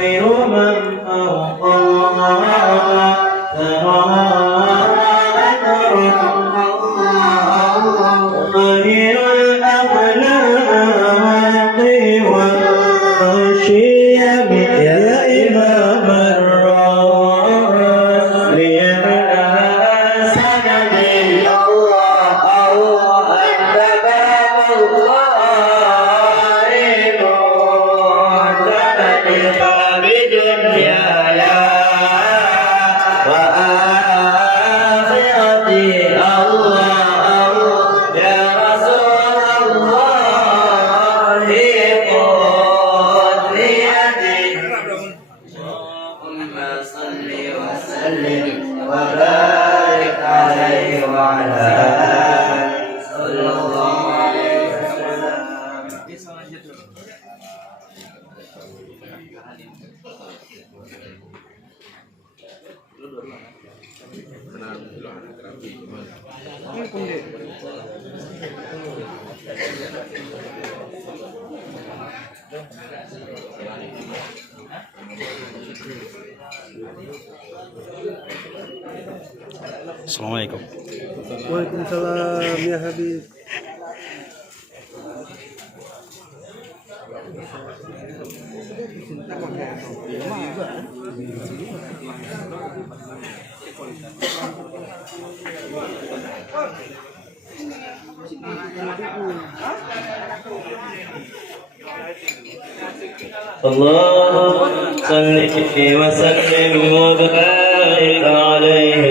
خير من فوق الله غير الأخلاق والشيم يا إمام الرسل ليمنع سند الله أنت باب الله معتمد بدنياي وآخرتي الله يا رسول الله قد بيدي اللهم صل وسلم وبارك عليه وعلى آله صلى الله عليه وسلم. Assalamualaikum. Waalaikumsalam ya Habib. اللهم صل وسلم وبارك عليه